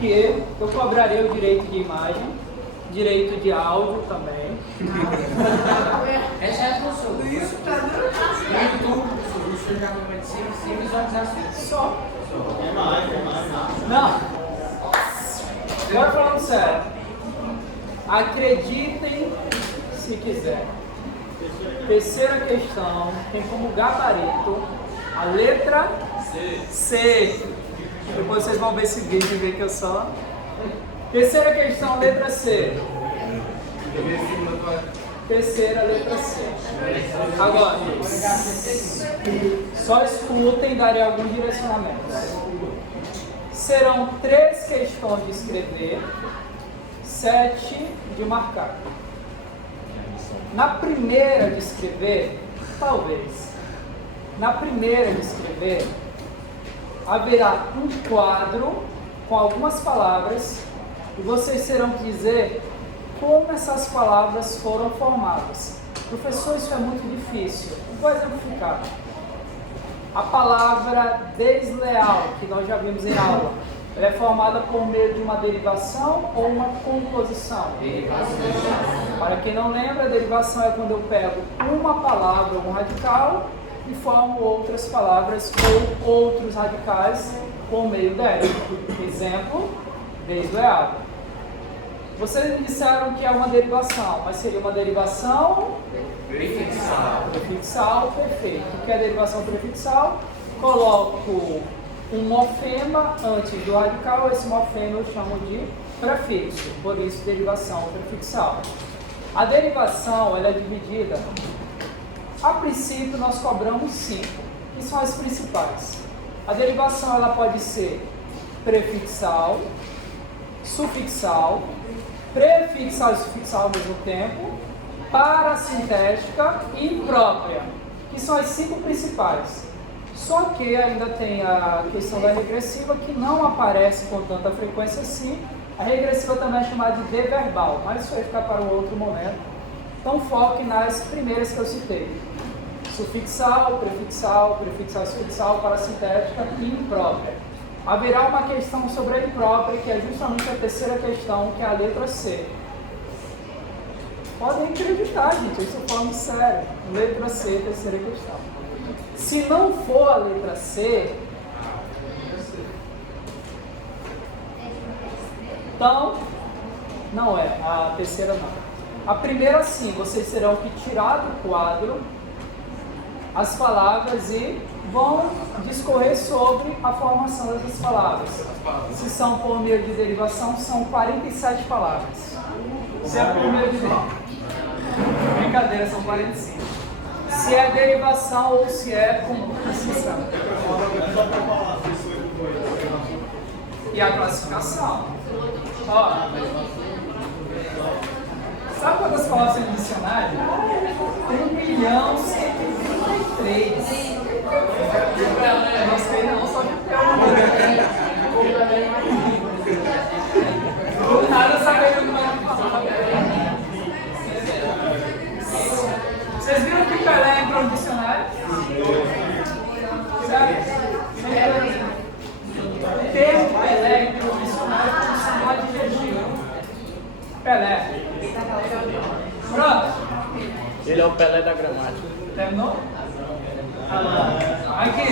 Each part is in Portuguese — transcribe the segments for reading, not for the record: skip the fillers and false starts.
que eu cobrarei o direito de imagem, direito de áudio também. Essa é a pessoa. Isso tá dando. O senhor já vai sem visualização. Só. É mais. Não. Agora falando sério. Acreditem se quiser. Terceira questão tem como gabarito a letra C. Depois vocês vão ver esse vídeo e ver que eu só. Terceira questão, letra C. Terceira, letra C. Agora, só escutem e darei alguns direcionamentos. Serão 3 questões de escrever, 7 de marcar. Na primeira de escrever, talvez, na primeira de escrever, haverá um quadro com algumas palavras e vocês terão que dizer como essas palavras foram formadas. Professor, isso é muito difícil. Vou exemplificar. A palavra desleal, que nós já vimos em aula, ela é formada por meio de uma derivação ou uma composição? Para quem não lembra, a derivação é quando eu pego uma palavra, um radical, e formo outras palavras ou outros radicais por meio dela. Exemplo, desleal. Vocês me disseram que é uma derivação, mas seria uma derivação prefixal. Prefixal, perfeito. O que é derivação prefixal? Coloco um morfema antes do radical, esse morfema eu chamo de prefixo, por isso derivação prefixal. A derivação ela é dividida, a princípio nós cobramos 5, que são as principais. A derivação ela pode ser prefixal, sufixal, prefixal e sufixal ao mesmo tempo, parasintética e imprópria, que são as 5 principais. Só que ainda tem a questão da regressiva, que não aparece com tanta frequência assim. A regressiva também é chamada de deverbal, mas isso vai ficar para um outro momento. Então foque nas primeiras que eu citei. Sufixal, prefixal, prefixal e sufixal, parasintética e imprópria. Haverá uma questão sobre a imprópria, que é justamente a terceira questão, que é a letra C. Podem acreditar, gente, eu estou falando sério. Letra C, terceira questão. Se não for a letra C, então, não é, a terceira não. A primeira sim, vocês terão que tirar do quadro as palavras e vão discorrer sobre a formação dessas palavras. Se são por meio de derivação, são 47 palavras. Se é por meio de brincadeira, são 45. Se é derivação ou se é composição. E a classificação. Ó, sabe quantas palavras tem no dicionário? 1.133. Não sei não, só de do nada saber o número de palavras. Vocês viram que Pelé entrou no dicionário? Certo? O termo Pelé entrou no dicionário como sendo um adjetivo. Pelé. Pronto. Ele é o Pelé da gramática. Terminou? Aqui.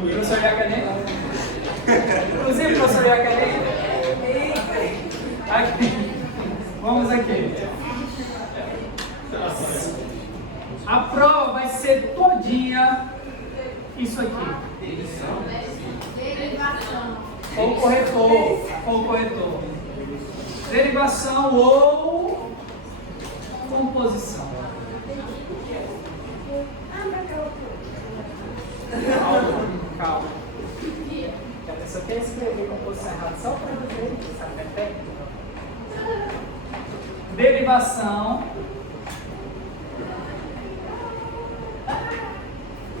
Professor Iacanê. Inclusive, professor Iacanê. Aqui. Vamos aqui. A prova vai ser todinha isso aqui. Ou corretor. Derivação ou composição. Calma. Você quer escrever composição errada só para ver se sabe perfeito? Derivação.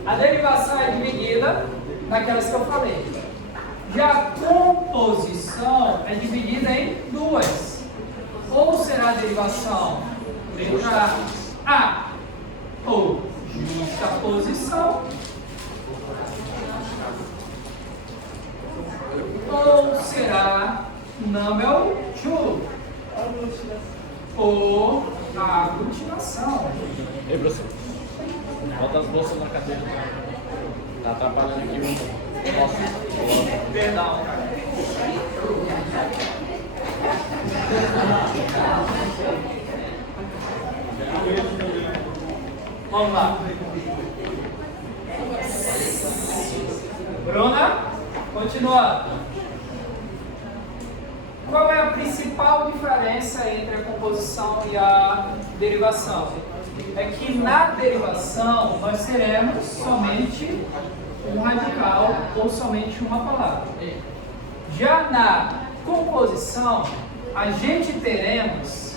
A derivação é dividida naquelas que eu falei. Já a composição é dividida em 2. Ou será a derivação letra A ou justaposição, ou será number 2. Por aglutinação. Ei, professor. Bota as bolsas na cadeira. Tá atrapalhando aqui o nosso. Perdão, cara. Vamos lá. Bruna, continuando. Qual é a principal diferença entre a composição e a derivação? É que na derivação nós teremos somente um radical ou somente uma palavra. Já na composição, a gente teremos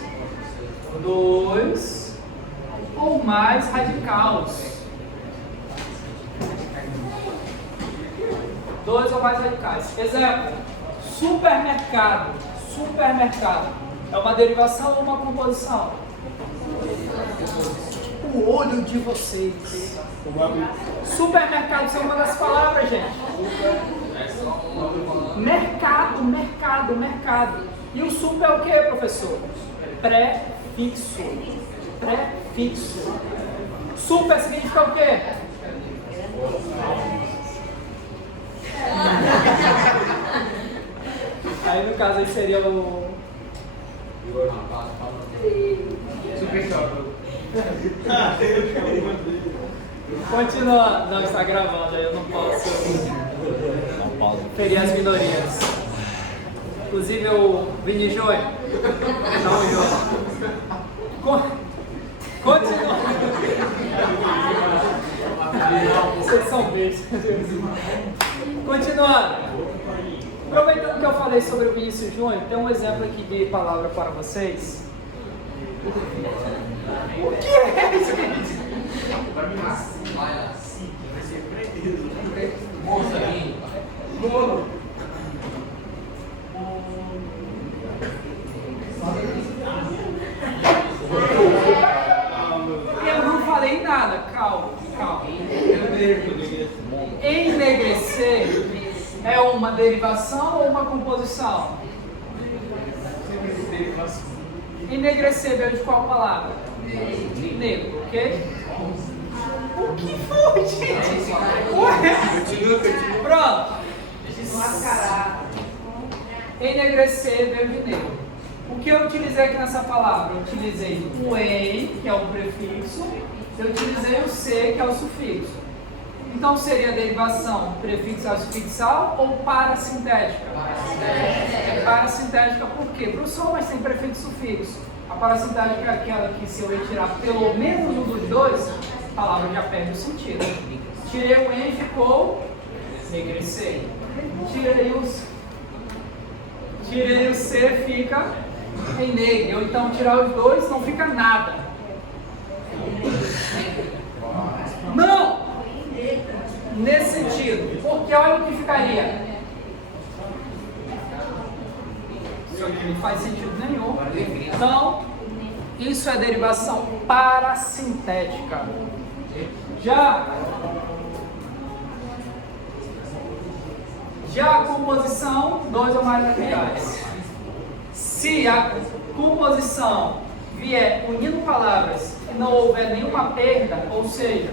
2 ou mais radicais. 2 ou mais radicais. Exemplo, supermercado. Supermercado. É uma derivação ou uma composição? O olho de vocês. Supermercado é uma das palavras, gente. Mercado, mercado, mercado. E o super é o que, professor? Prefixo. Prefixo. Super significa o quê? Aí no caso aí seria o... Super choque. Continuando. Não, está gravando, aí eu não posso ferir as minorias. Inclusive o Vini Júnior. Não, o Júnior. Continuando. Vocês são bestas. Continuando. Aproveitando que eu falei sobre o Vinícius Júnior, tem um exemplo aqui de palavra para vocês. O que é isso, gente? Mono. Eu não falei nada, calma, calma. Enegrecer é uma derivação ou uma composição? Enegrecer veio de qual palavra? Negro, ok? O que foi, gente? Ué? Pronto. Desmascarar. Enegrecer veio de negro. O que eu utilizei aqui nessa palavra? Eu utilizei o em, que é o prefixo, eu utilizei o se, que é o sufixo. Então seria derivação prefixal sufixal ou parasintética? É parasintética por quê? Professor, mas tem prefixo sufixo. A parasintética é aquela que, se eu retirar pelo menos um dos dois, a palavra já perde o sentido. Tirei o em, ficou negrecei. Tirei o C, fica em negro. Ou então tirar os dois, não fica nada. Não! Nesse sentido. Porque olha o que ficaria. Isso aqui não faz sentido nenhum. Então, isso é derivação parasintética. Já a composição, 2 ou mais radicais. Se a composição vier unindo palavras e não houver nenhuma perda, ou seja,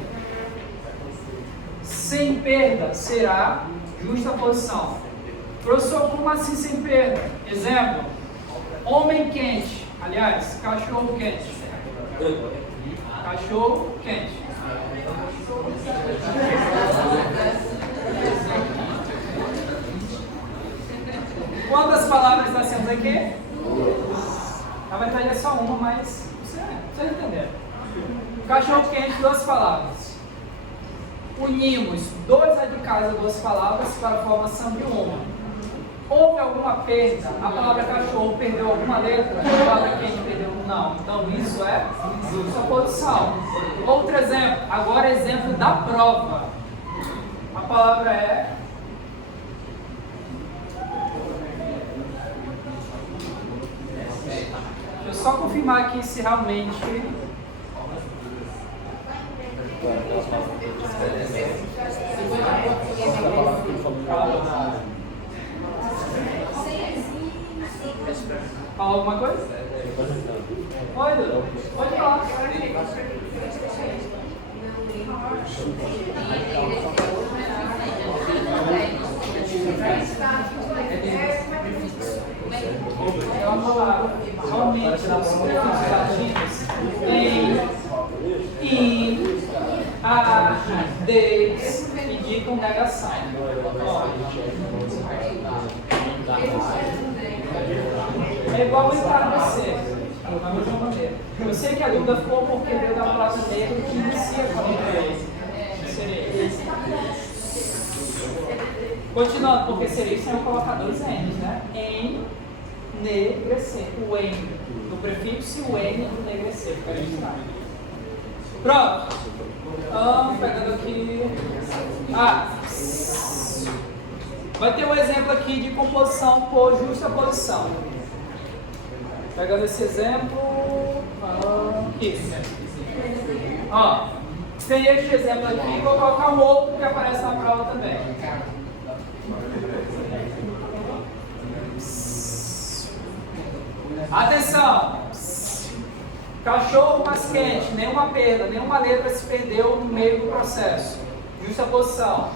sem perda, será justa posição. Professor, como assim sem perda? Exemplo, homem quente. Aliás, cachorro quente. Cachorro quente. Quantas palavras nós temos aqui? Na verdade é só uma, mas vocês entenderam. Cachorro quente, 2 palavras. Unimos 2 radicais a 2 palavras para a formação de uma. Houve alguma perda? A palavra cachorro perdeu alguma letra? A palavra quente perdeu? Não. Então isso é suposição. Outro exemplo. Agora exemplo da prova. A palavra é... Deixa eu só confirmar aqui se realmente... Fala alguma coisa? Oi, Dudu. Pode falar. É uma palavra. Realmente, os prefixos ativos em, a, des, indicam negação. É igual o entardecer, da mesma maneira. Eu sei que a dúvida ficou porque veio da palavra negro que inicia com a letra E. Seria. Continuando, porque seria isso, eu colocar dois N's, né? Ennegrecer. O N do prefixo e o N do negrecer. Fica registrado. Pronto. Pegando aqui. Vai ter um exemplo aqui de composição por justaposição. Pegando esse exemplo. Aqui. Tem este exemplo aqui. Vou colocar um outro que aparece na prova também. Atenção! Cachorro mais quente, nenhuma perda, nenhuma letra se perdeu no meio do processo. Justaposição.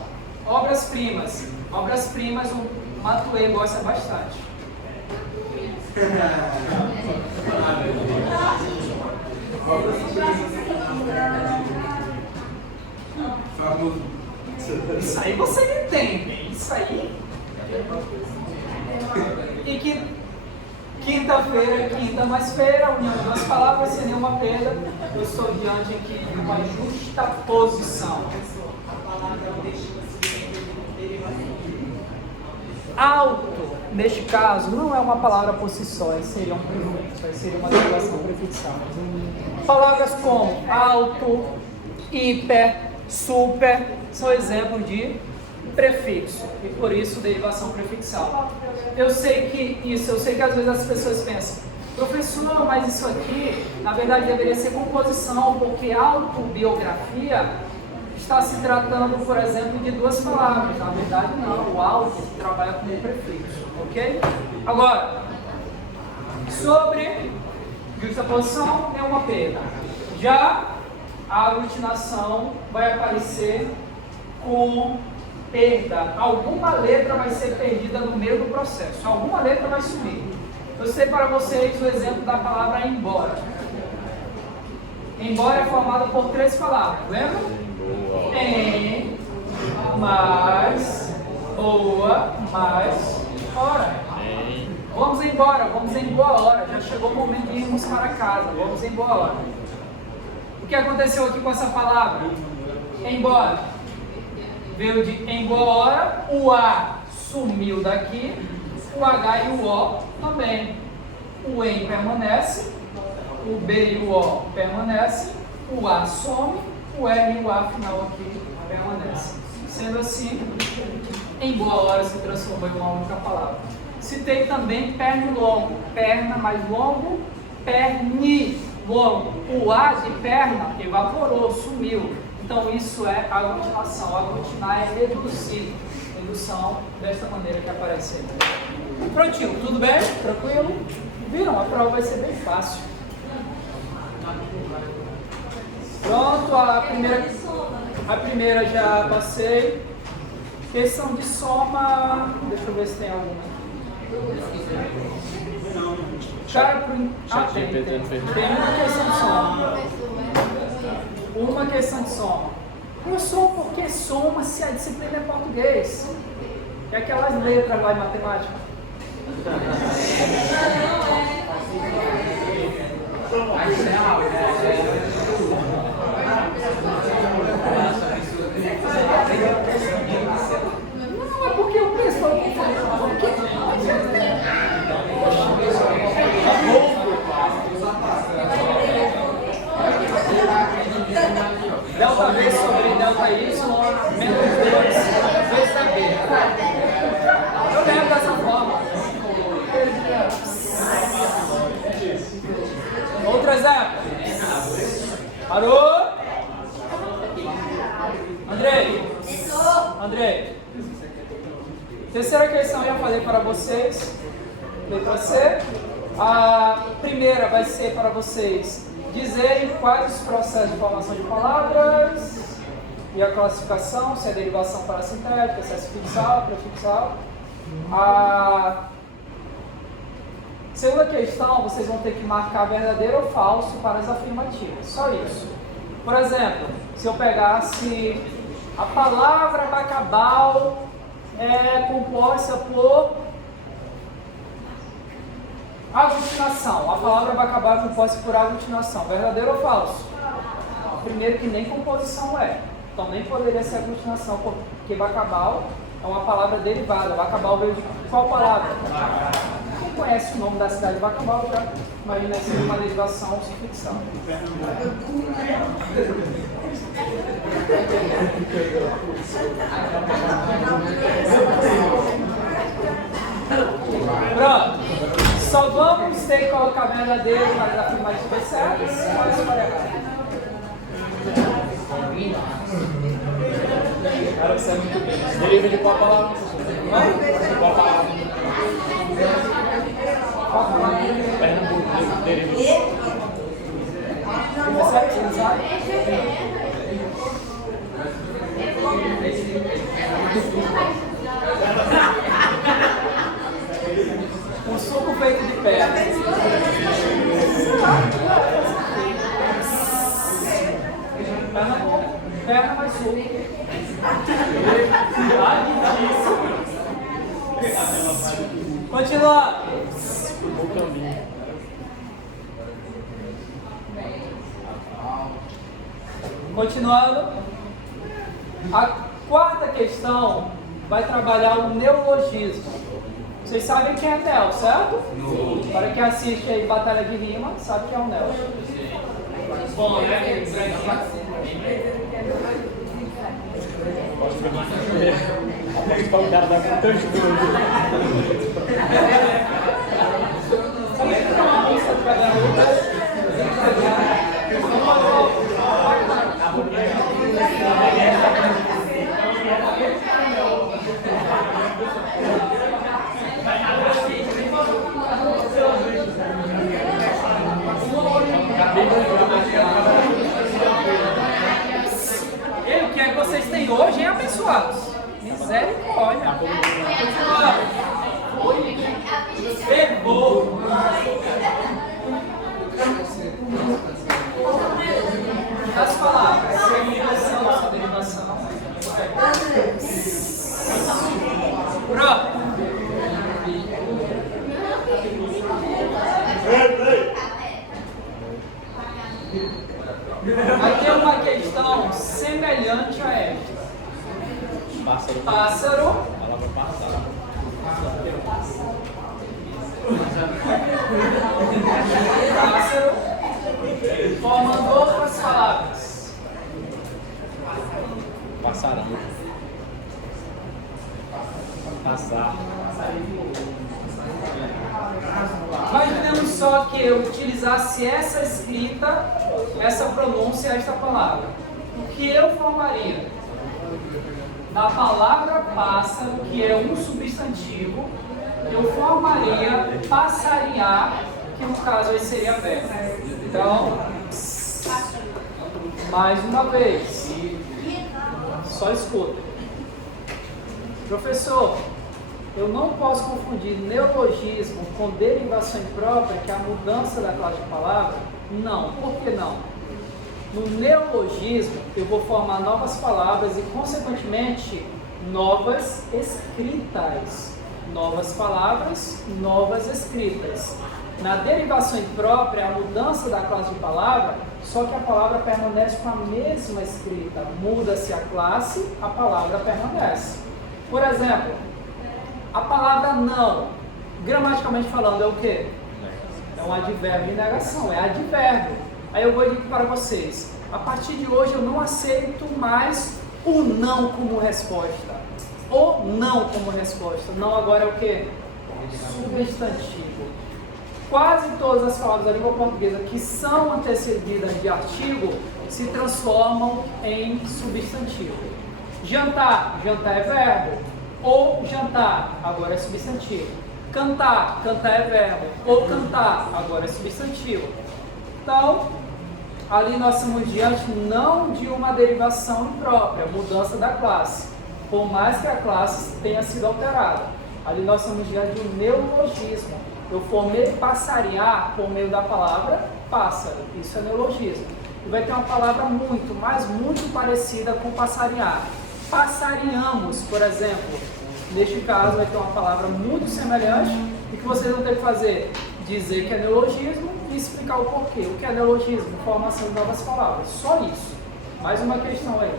Obras-primas. Obras-primas, o Matuê gosta bastante. Isso aí você me entende. Isso aí. E que quinta-feira, quinta mais feira, união de duas palavras sem nenhuma perda. Eu estou diante aqui de uma justaposição. Alto, neste caso, não é uma palavra por si só, seria um prefixo, seria uma derivação prefixal. Palavras como alto, hiper, super, são exemplos de prefixo, e por isso derivação prefixal. Eu sei que às vezes as pessoas pensam, professor, mas isso aqui, na verdade, deveria ser composição, porque autobiografia está se tratando, por exemplo, de duas palavras. Na verdade, não. O auto trabalha com o prefixo, ok? Agora, sobre justaposição é uma perda. Já a aglutinação vai aparecer com perda. Alguma letra vai ser perdida no meio do processo. Alguma letra vai sumir. Eu sei para vocês o exemplo da palavra embora. Embora é formada por três palavras, lembra? Em, mais, boa, mais, hora. Vamos embora, vamos em boa hora. Já chegou o momento de irmos para casa. Vamos em boa hora. O que aconteceu aqui com essa palavra? Embora. Veio de em boa hora, o A sumiu daqui, o H e o O também. O em permanece, o B e o O permanecem, o A some, o R e o A final aqui permanecem. Sendo assim, em boa hora se transformou em uma única palavra. Citei também pernilongo, perna mais longo, pernilongo. O A de perna evaporou, sumiu. Então isso é aglutinação. Aglutinar é reduzir. Redução desta maneira que aparece aí. Prontinho, tudo bem? Tranquilo? Viram? A prova vai ser bem fácil. Pronto, a primeira já passei. Questão de soma. Deixa eu ver se tem alguma. Tem uma questão de soma. Uma questão de soma. Professor, por que soma se a disciplina é português? E aquelas letras lá em matemática? Não, é porque o pessoal delta V sobre delta Y menos 2 vezes a B. Eu lembro dessa forma. Outro exemplo. Parou? Andrei. Terceira questão já falei para vocês. Letra C. A primeira vai ser para vocês dizerem quais os processos de formação de palavras e a classificação, se é derivação parasintética, se é sufixal, prefixal. A segunda questão, vocês vão ter que marcar verdadeiro ou falso para as afirmativas, só isso. Por exemplo, se eu pegasse a palavra Bacabal é composta por aglutinação. A palavra Bacabal é composta por aglutinação. Verdadeiro ou falso? Primeiro que nem composição é. Então nem poderia ser aglutinação, porque Bacabal é uma palavra derivada. Bacabal veio de qual palavra? Quem conhece o nome da cidade de Bacabal já imagina se uma derivação sufixal. Pronto. Só vamos ter que colocar verdadeiro para as afirmativas certas. Qual é a errada? Cara, você é muito bem. Deriva de qual palavra? Qual palavra? Qual palavra? Pernambuco, deriva. Você sabe? Um suco feito de perna. Perna mais suco. Continua. Continuando. A quarta questão vai trabalhar o neologismo. Vocês sabem quem é Nel, certo? Para quem assiste aí Batalha de Rima, sabe quem é o Nel. Bom, né? O cara dá com tanto de E o que é que vocês têm hoje, hein, abençoados? Misericórdia. Fervor. As palavras. Derivação, derivação. Pronto. Aqui é uma questão semelhante a esta. Pássaro. Pássaro. Palavra pássaro. Pássaro. Formando outras palavras. Passarão. Passar. Imaginemos só que eu utilizasse essa escrita, essa pronúncia, esta palavra. O que eu formaria? Da palavra pássaro, que é um substantivo, eu formaria passarinhar, que no caso aí seria verbo. Então, mais uma vez, só escuta. Professor, eu não posso confundir neologismo com derivação imprópria, que é a mudança da classe de palavra? Não. Por que não? No neologismo, eu vou formar novas palavras e, consequentemente, novas escritas. Novas palavras, novas escritas. Na derivação imprópria, a mudança da classe de palavra, só que a palavra permanece com a mesma escrita. Muda-se a classe, a palavra permanece. Por exemplo, a palavra não, gramaticalmente falando, é o quê? É um advérbio de negação, é advérbio. Aí eu vou dizer para vocês, a partir de hoje eu não aceito mais o não como resposta. O não como resposta. Não agora é o quê? Substantivo. Quase todas as palavras da língua portuguesa que são antecedidas de artigo se transformam em substantivo. Jantar, jantar é verbo. Ou jantar, agora é substantivo. Cantar, cantar é verbo. Ou cantar, agora é substantivo. Então, ali nós estamos diante não de uma derivação imprópria, mudança da classe. Por mais que a classe tenha sido alterada. Ali nós estamos diante de um neologismo. Eu formei passarear por meio da palavra pássaro. Isso é neologismo. E vai ter uma palavra muito, mas muito parecida com passarear. Passareamos, por exemplo. Neste caso vai ter uma palavra muito semelhante e que vocês vão ter que fazer. Dizer que é neologismo e explicar o porquê. O que é neologismo? Formação de novas palavras. Só isso. Mais uma questão aí.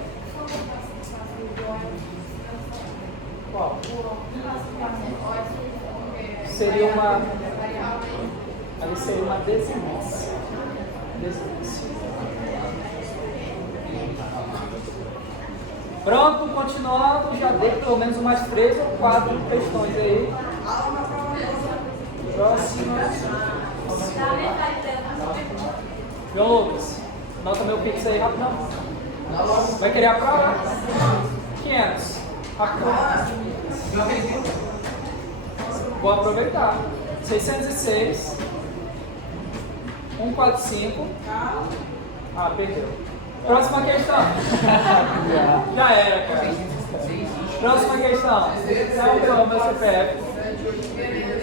Qual? Seria uma... Ali seria uma desinência. Pronto, continuando, já dei pelo menos umas 3 ou 4 questões aí. Próxima. João Lucas, anota meu pix aí rapidão. Vai querer a prova? 500. Vou aproveitar. 606. 145. Ah, perdeu. Próxima questão. Já era, cara. Próxima questão. Sabe o meu CPF?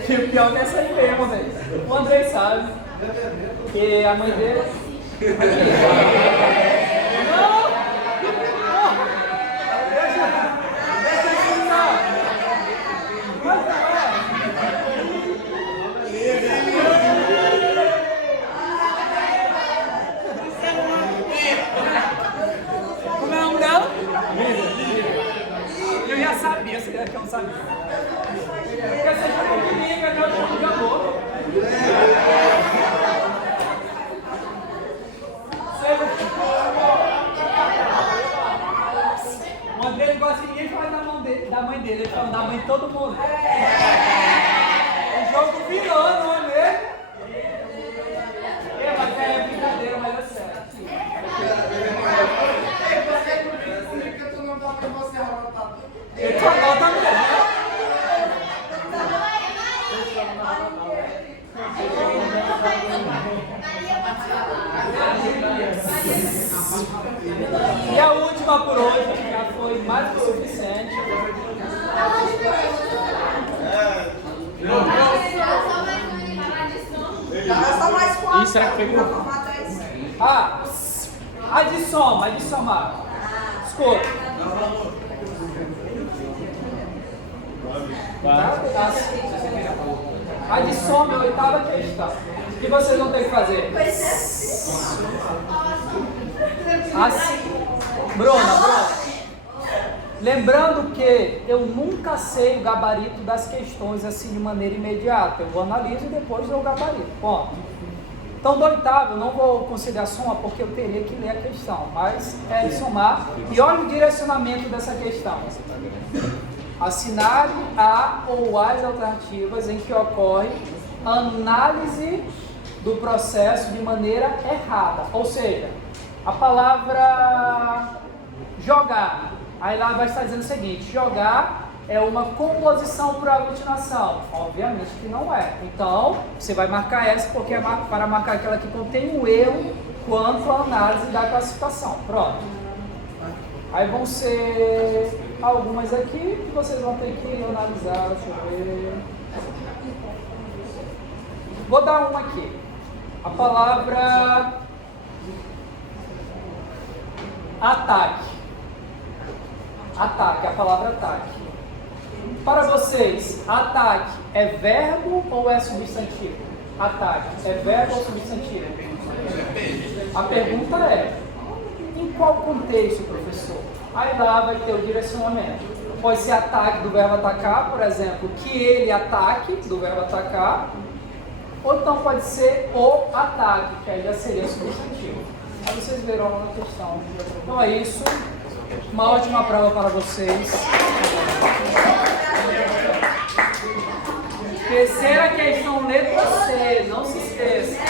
E o pior que é essa aí mesmo, velho. O Andrei sabe. Que a mãe dele. Não! Como é o nome dela? Eu já sabia, você que eu não sabia. Porque você já não me liga, não, eu já vou. O André não gosta de ninguém falar da mãe dele, ele fala da mãe de todo mundo. O jogo virou, não é mesmo? Mas é brincadeira, mas é sério. Eu tô anota mesmo. E a última por hoje já foi mais do que suficiente. E será que pegou? Ah, adissoma, adissomar. Escuta. Adissoma a 8ª questão. O que vocês vão ter que fazer? Assim. Bruna. Lembrando que eu nunca sei o gabarito das questões assim de maneira imediata. Eu analiso e depois dou o gabarito. Ponto. Então, do 8º, eu não vou considerar soma porque eu teria que ler a questão, mas é somar. E olha o direcionamento dessa questão. Assinale a ou as alternativas em que ocorre análise do processo de maneira errada. Ou seja, a palavra jogar, aí lá vai estar dizendo o seguinte: jogar é uma composição por aglutinação. Obviamente que não é. Então, você vai marcar essa porque é para marcar aquela que contém um erro quanto à análise da classificação. Pronto. Aí vão ser algumas aqui que vocês vão ter que analisar. Deixa eu ver. Vou dar uma aqui. A palavra ataque. Ataque, a palavra ataque. Para vocês, ataque é verbo ou é substantivo? Ataque é verbo ou substantivo? A pergunta é: em qual contexto, professor? Aí lá vai ter o direcionamento. Pode ser ataque do verbo atacar, por exemplo, que ele ataque, do verbo atacar. Ou então pode ser o ataque, que aí já seria substantivo. Aí vocês verão lá na questão. Então é isso. Uma ótima prova para vocês. Terceira questão, letra C. Não se esqueça.